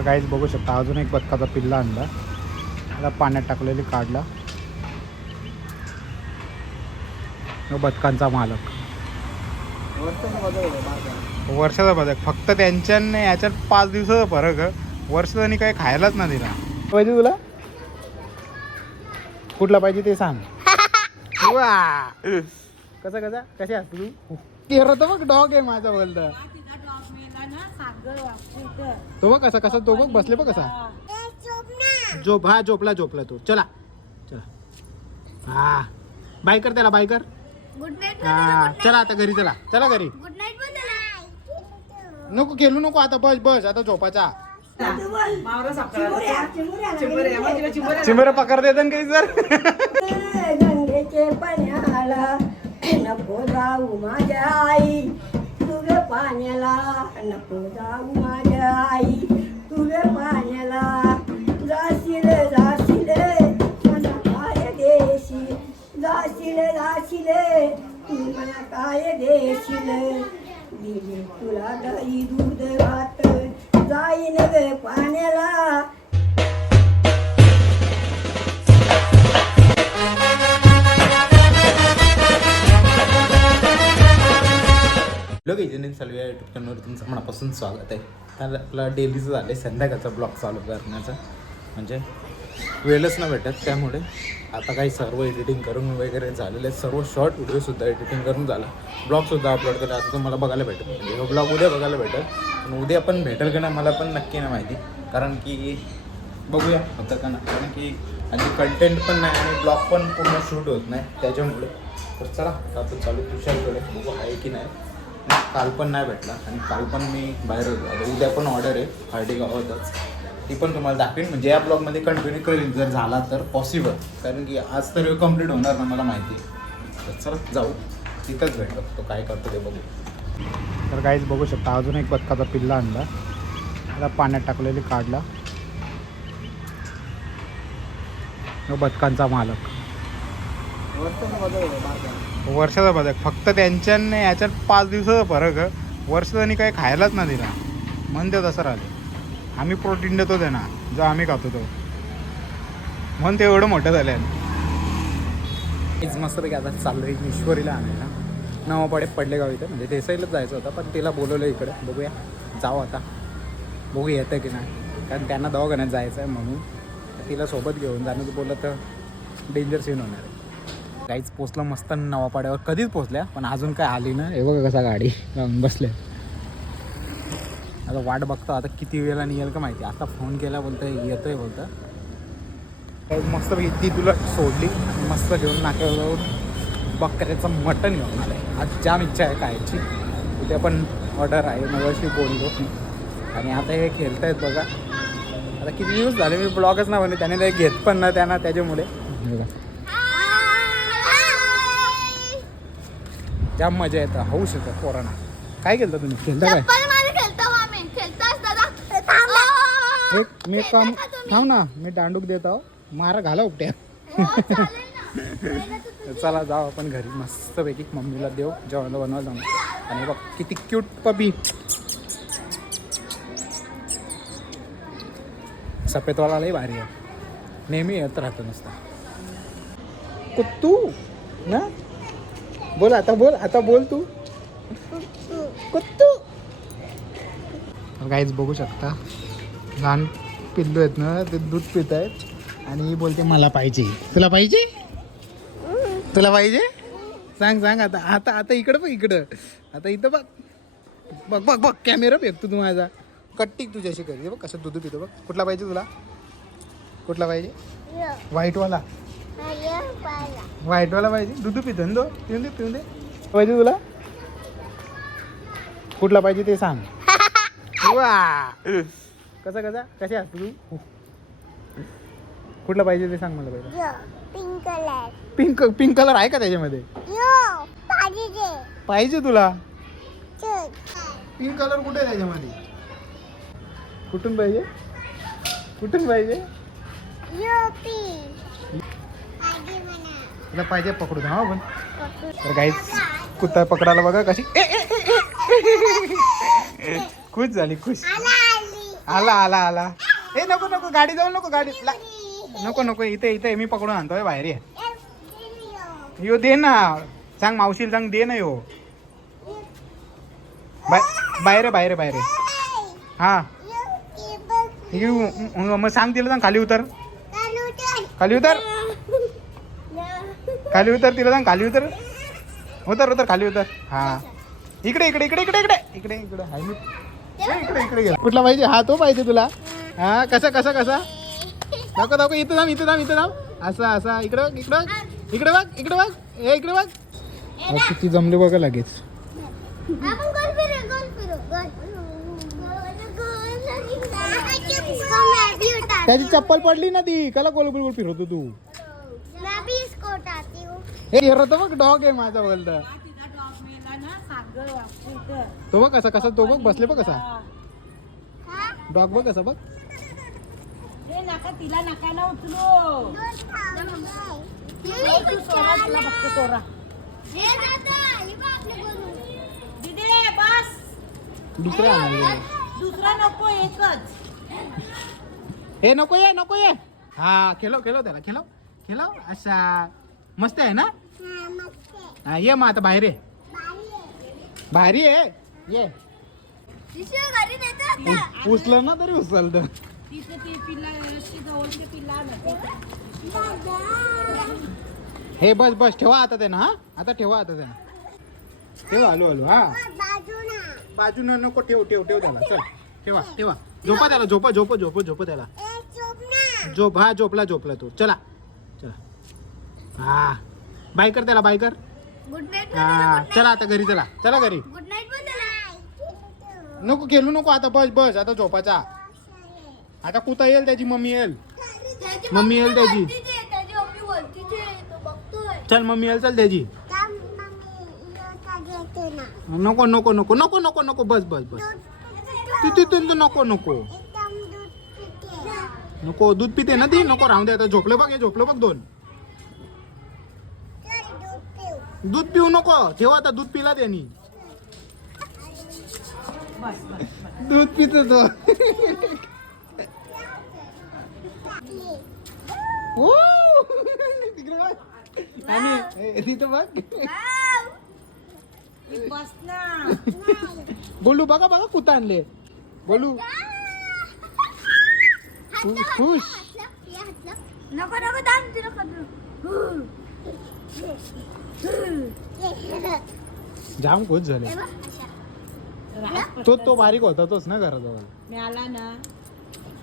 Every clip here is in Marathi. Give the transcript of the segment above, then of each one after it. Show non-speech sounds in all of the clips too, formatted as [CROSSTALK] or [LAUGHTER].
तर काहीच बघू शकता. अजून एक बदकाचा पिल्ला आणला. त्याला पाण्यात टाकलेली काढला बदकांचा मालक. वर्षाचा बदक. फक्त त्यांच्या आणि याच्यात पाच दिवसाचा फरक. वर्ष त्यांनी काही खायलाच ना दिला. पाहिजे तुला? कुठला पाहिजे ते सांग. [LAUGHS] वा. कसा कसा? कशी असतो तू? केरत बघ डॉग आहे माझा बोलता तो बघ कसा कसा तो बघ बसले बघ कसा. झोप हा झोपला झोपला तो. चला. चला. हा. बाय कर त्याला बाय कर. गुड नाईट हा. चला आता घरी चला. चला घरी. गुड नाईट पण नको खेळू नको आता. बस बस. आता झोपाचा चिमर पकड देत काही सर गंगेचे पाण्याला नको जाऊ माझ्या आई. पाण्याला नको जाऊ माझ्या आई तुझे पाण्याला जाशील जाशील. मला काय देशील जाशील जाशील. तू मला काय देशील. दिले तुला दही दूध भात जाईन ग पाण्याला. लोक इंजिनिअरिंग सलवे युट्यूब चॅनलवर तुमचं मनापासून स्वागत आहे. त्याला आपला डेलीचं झालं आहे संध्याकाळचा ब्लॉग चालू करण्याचा. म्हणजे वेळच न भेटत त्यामुळे आता काही सर्व एडिटिंग करून वगैरे झालेले आहेत. सर्व शॉर्ट व्हिडिओसुद्धा एडिटिंग करून झालं. ब्लॉगसुद्धा अपलोड केला. आता तुम्हाला बघायला भेटेल. म्हणजे हा ब्लॉग उद्या बघायला भेटेल. पण उद्या पण भेटेल का नाही मला पण नक्की नाही माहिती. कारण की बघूया होतं का नाही. कारण की आणि कंटेंट पण नाही आणि ब्लॉग पण पूर्ण शूट होत नाही. त्याच्यामुळे तर चला आता चालू तुषारकडे बघू आहे की नाही. काल पण नाही भेटला. आणि काल पण मी बाहेर होतो. उद्या पण ऑर्डर आहे हळदी गावातच ती पण तुम्हाला दाखवेन. म्हणजे या ब्लॉगमध्ये कंटिन्यू करेन जर झाला तर पॉसिबल कारण की आज तर कंप्लीट होणार ना मला माहिती आहे. तर चला जाऊ. तिथंच भेटतो तो काय करतो ते बघू. तर काहीच बघू शकता अजून एक बदकाचा पिल्ला आणला. त्याला पाण्यात टाकलेली काढला. तो बदकांचा मालक. वर्षाचा बदक फक्त त्यांच्या आणि याच्यात पाच दिवसाचा फरक आहे. वर्ष त्यांनी काही खायलाच ना दिला. म्हणून ते तसं राहिले आम्ही प्रोटीन देतो त्यांना. जो आम्ही खातो तो. म्हणून ते एवढं मोठं झालं मस्तपैकी आता चाललो आहे ईश्वरीला आणायला. नवापाडे पडले गाव इथं. म्हणजे देसाईलाच जायचं होतं पण तिला बोलवलं इकडे. बघूया. जाऊ आता. बघू येतं की नाही. कारण त्यांना दवाखान्यात जायचं आहे म्हणून तिला सोबत घेऊन जाणं. बोललं तर डेंजर सीन होणार आहे. काहीच पोचलं मस्त नवापाड्यावर. कधीच पोचल्या पण अजून काय आली ना. हे बघा कसा गाडी लावून बसले आता वाट बघतो आता किती वेळेला येईल का माहिती. आता फोन केला बोलतं येतोय बोलतं तर मस्त ती तुला सोडली. मस्त घेऊन नाक्यावर बकऱ्याचं मटण घेऊन आलं आहे आज जाम इच्छा आहे खायची. उद्या पण ऑर्डर आहे. मगाशी बोललो. आणि आता हे खेळत आहेत बघा. आता किती दिवस झाले मी ब्लॉगच नाही बनले त्याने ते घेत पण ना त्यांना त्याच्यामुळे. हे. जाम मजा येतं होऊ शकत पोरांना. काय केलं तुम्ही? खेळता काय? चप्पल मारे खेळतो आम्ही. खेळतास दादा. थांबा एक मी एक काम थांब ना. मी दांडूक देत आहो. मारा घाला उपट्या. तर चला जाऊ आपण घरी. मस्तपैकी मम्मीला देऊ. जेवणाला बनवायला जाऊ. आणि बघ किती क्यूट पपी सफेदवाला लई भारी आहे. नेहमी येत राहतो नुसता. कुत्तू ना? बोल आता बोल आता बोल तू. कुत्तू. काहीच बघू शकता. लहान पिल्लू आहेत ना ते दूध पित आहेत. आणि ही बोलते मला पाहिजे. तुला पाहिजे? तुला पाहिजे? सांग सांग आता आता आता इकडं बघ इकडं. आता इथं बघ. बघ बघ बघ कॅमेरा फेकतो तू माझा. कट्टी तुझ्याशी करी. बघ कसं दूध पितो बघ. कुठला पाहिजे तुला? कुठला पाहिजे? व्हाईटवाला व्हाईटवाला पाहिजे. दूध पितो ना तो. पिऊन दे पिऊन दे. पाहिजे तुला? कुठला पाहिजे ते सांग. वा. कसा कसा? कशी असतो तू? कुठला पाहिजे ते सांग मला पहिलं. Pink colour. Pink pink colour आहे का त्याच्यामध्ये? यो पाहिजे पाहिजे तुला. पिंक कलर कुठे आहे त्याच्यामध्ये? कुठून पाहिजे? कुठून पाहिजे? यो पी पाहिजे म्हणा तुला पाहिजे पकडू हा आपण तर काहीच कुत्ता पकडायला बघा कशी. खुश झाली खुश. आला आली. आला ए नको नको गाडी जाऊ नको गाडी. नको नको इथे इथे मी पकडून आणतोय बाहेर ये. यो दे ना. सांग मावशीला सांग दे ना यो. बाय- बाहेर बाहेर बाहेर आहे. हा. मग सांग तिला सांग खाली उतर. खाली उतर. खाली उतर तिला सांग खाली उतर उतर उतर खाली उतर हा इकडे इकडे इकडे इकडे इकडे इकडे इकडे हाय मी इकडे इकडे गेला. कुठला पाहिजे हा तो पाहिजे तुला हा कसा कसा कसा दाखव दाखव इथं थांब इथं थांब इथं थांब असा असा इकडे बघ इकडे बघ इकडे बघ इकडे बघ ए इकडे बघ किती जमले बघा लगेच त्याची चप्पल पडली ना ती कला गोल गोल गोल फिरवतो तू हूँ हे फिरवतो बघ डॉग आहे माझा बोलता तो बघ कसा कसा तो बघ बसले बघ कसा. डॉग बघ कसा बघ. तिला नका ना उचलू. तू सोरा तिला फक्त सोरा दिदे बस. दुसऱ्या आणायला दुसरा नको एकच. हे नको ये नको ये. हा खेळव खेळव त्याला खेळव खेळव. असा मस्त आहे ना? हा ये मग आता बाहेर ये. बाहेर ये. ये घरी नेतो उच- उचलं ना तरी उचलतं तिथे ती पिल्ला अशी जवळची पिल्ला आणते. हे बस बस ठेवा आता ते ना हा. आता ठेवा आता ते ठेवा हलू हलू हा. बाजून नको ठेव ठेव ठेव त्याला. चल ठेवा ठेवा. झोपा त्याला झोपा झोप झोप झोप त्याला. झोप हा झोपला झोपला तू. चला. चला. हा. बाय कर त्याला बाय कर गुड नाईट हा चला आता घरी चला. चला घरी. गुड नाईट पण त्याला नको खेळू नको आता. बस बस. आता झोपाचा आता कुठं येईल त्याची मम्मी येईल. मम्मी येईल त्याची. चल मम्मी येईल चल त्याची. नको नको नको नको नको नको. बस बस बस. तू तिथून तू नको नको. नको दूध पिते ना ती. नको राहून दे. आता झोपलं बघ हे झोपलं बघ दोन. दूध पिऊ नको. ठेवा आता दूध पिला त्यांनी. दूध पित तो. तिकडे बघ. आणि तिथं बघ. बोलू बघा बघा कुठं आणले. बोलू. खुश नको नको दाम तिला जाम खुश झाले. तो तो बारीक होता तोच ना घराजवळ. मी आला ना.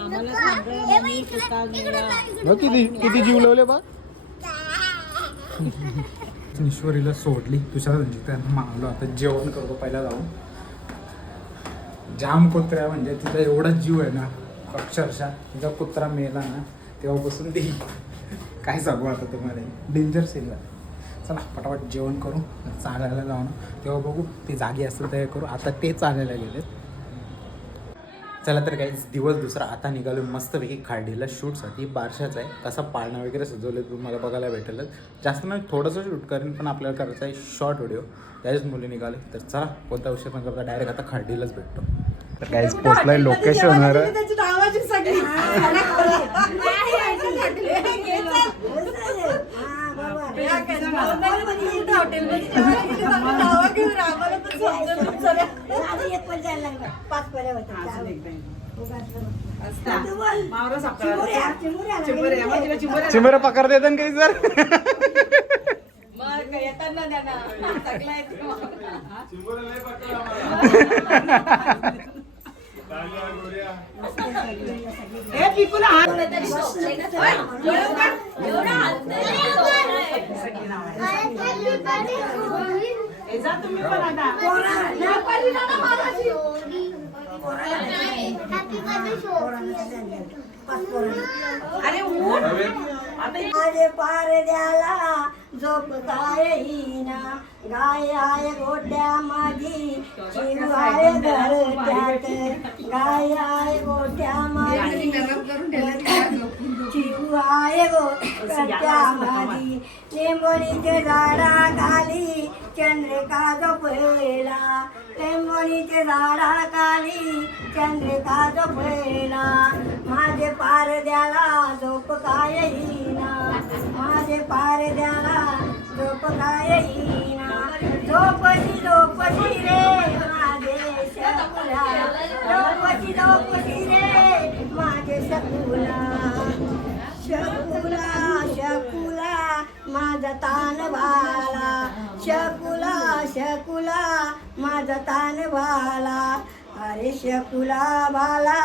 आम्हाला सांगलं मी कुठं गेला बघ किती किती जीव लावले बघ [LAUGHS] ईश्वरीला सोडली तुषार त्यांना मागलो आता जेवण करतो पहिला जाऊन. जाम कुत्रा आहे म्हणजे तिचा एवढा जीव आहे ना अक्षरशः तिचा कुत्रा मेला ना तेव्हापासून ती काय सांगू आता तुम्हाला? डेंजर सीन चला पटापट जेवण करू चालायला जाऊ ना तेव्हा बघू ते जागी असेल ते करू. आता ते चालायला गेलेत. चला तर काही दिवस दुसरा आता निघालो. मस्तपैकी खार्डीला शूटसाठी बारशाचा आहे. कसा पाळणा वगैरे सजवले तुम्हाला बघायला भेटेलच. जास्त नाही थोडंसं शूट करेन पण आपल्याला करायचा आहे शॉर्ट व्हिडिओ त्याच्याच मुली निघाले. तर चला कोणता विषय न करता डायरेक्ट आता खार्डीलाच भेटतो. तर काहीच पोचलाय लोकेशनवर त्याची सगळी चिंबर पकार देतात काही सर [LAUGHS] [LAUGHS] तुम्ही पण आता. अरे आता पारे द्याला. झोप काय येईना गाय आहे गोट्या माझी घरट्यात गाय आहे गोट्या माझी चिरू आहे गो माझी लिंबोणीचे झाडा खाली. चंद्रिका झोपलेला. लिंबोणीचे झाडा खाली. चंद्रिका झोपलेला. माझे पारद्याला झोप काय येईना माझे पारद्याला झोप काय येईना. झोपशी झोपशी रे. माझे शकुला. झोपशी झोपशी रे. माझे शकुला. शकुला शकुला. माझा तान भाला शकुला शकुला. माझा तान भाला अरे शकुला बाला.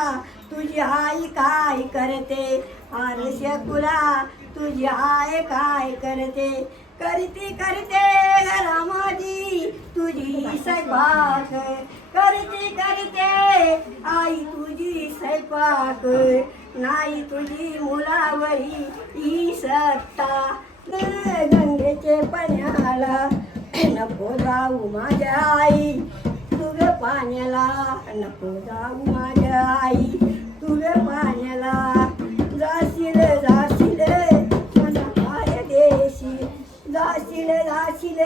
तुझी आई काय करते? आरस्य कुला तुझी आई काय करते? करते करते घरामध्ये तुझी स्वयंपाक. करते करते आई तुझी स्वयंपाक. नाही तुझी मुलावरी ही सत्ता. गंगेचे पाण्याला नको जाऊ माझ्या आई. तुझ पाण्याला नको जाऊ माझ्या आई. तुझ पाण्याला जाशील जाशील. मला काय देशील? जाशील जाशील.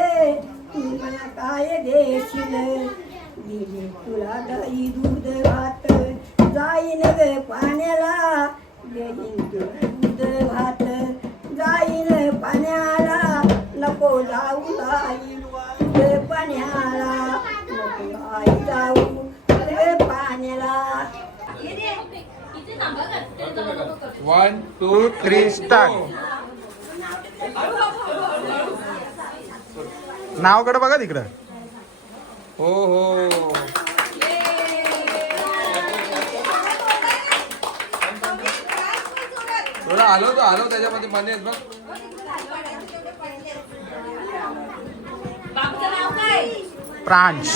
तू मला काय देशील? दिली तुला दही दूध भात. जाईन ग पाण्याला. देईन तुला दूध भात. जाईन पाण्याला. वन टू थ्री स्टार्ट नावकडे बघा तिकडं. हो हो. थोडं आलो तो आलो त्याच्यामध्ये मध्ये बघ. प्रांश.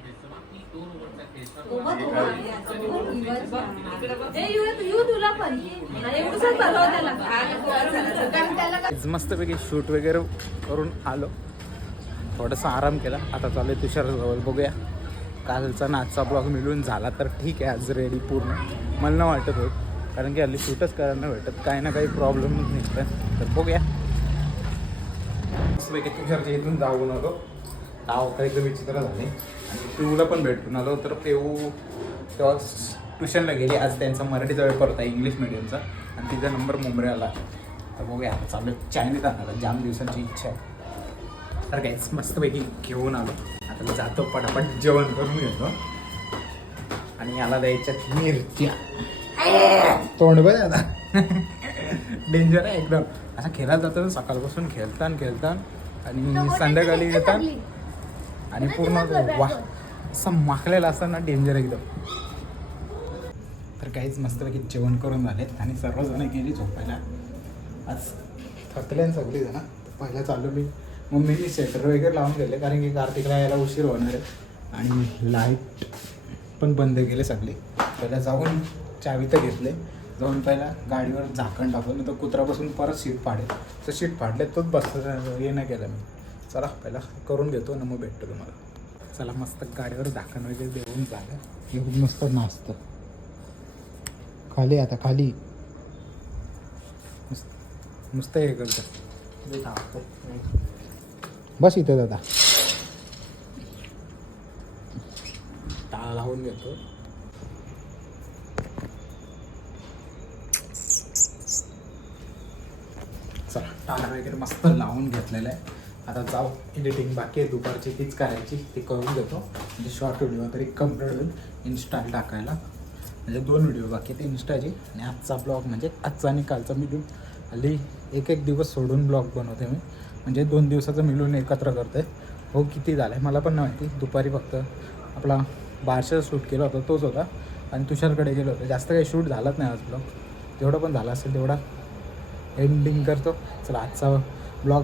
मस्तपैकी शूट वगैरे करून आलो. थोडासा आराम केला. आता चालू आहे तुषारजवळ बघूया. कालचा नाचचा ब्लॉग मिळून झाला तर ठीक आहे. आज रेडी पूर्ण. मला न वाटत होत. कारण की हल्ली शूटच करायला नाही भेटत. काही ना काही प्रॉब्लेमच निघतात तर बघूया. तुषारच्या इथून जाऊन आलो नाव तर एकदम विचित्र झाले. आणि पिऊला पण भेटून आलो. तर पिऊ तेव्हा ट्युशनला गेली. आज त्यांचा मराठीचा पेपर होता इंग्लिश मिडियमचा आणि तिचा नंबर मुंबईला तर बघूया आता चालू चायनीज आणायला. जाम दिवसांची इच्छा आहे. तर काहीच मस्तपैकी घेऊन आलो. आता मी जातो पटापट जेवण करून घेतो आणि याला द्यायच्यात मिरच्या. तोंड बघ आता. डेंजर आहे एकदम. असं खेळायला जातं सकाळपासून खेळतान खेळतान. आणि संध्याकाळी येतात आणि पूर्ण वा असं माखलेला असताना डेंजर एकदम. तर काहीच मस्तपैकी जेवण करून झालेत आणि सर्वजण गेली झोपायला. आज थकले आणि सगळी जण. पहिला चाललो मी. मम्मीनी स्वेटर वगैरे लावून गेले कारण की कार्तिकला यायला उशीर होणार आहे. आणि लाइट पण बंद केले सगळे. पहिला जाऊन चावी तर घेतले. जाऊन पहिला गाडीवर झाकण टाकून नंतर कुत्रापासून परत सीट पाडेल. तर सीट फाडले तोच बस हे नाही केलं मी. चला पहिला करून घेतो ना मग भेटतो तुम्हाला. चला मस्त गाडीवर झाकण वगैरे देऊन झालं येऊन मस्त नाचतं. खाली आता खाली. नुसतं हे करतं. बस इथे दादा. टाळा लावून घेतो. चला टाळा वगैरे मस्त लावून घेतलेलं आहे. आता जाऊ. एडिटिंग बाकी आहे. दुपारची तीच करायची. ती करून देतो. म्हणजे शॉर्ट व्हिडिओ तरी कंप्लीट होईल. इन्स्टाला टाकायला. म्हणजे दोन व्हिडिओ बाकी आहेत इन्स्टाचे आणि आजचा ब्लॉग म्हणजे आजचा आणि कालचा मिळून हल्ली एक एक दिवस सोडून ब्लॉग बनवते मी. म्हणजे दोन दिवसाचं मिळून एकत्र करते. हो किती झालं आहे मला पण नाही माहिती. दुपारी फक्त आपला बारशेचा शूट केला होता. तोच होता. आणि तुषारकडे गेलो होतो. जास्त काही शूट झालाच नाही आज ब्लॉग जेवढा पण झालं असेल तेवढा एंडिंग करतो. चला आजचा ब्लॉग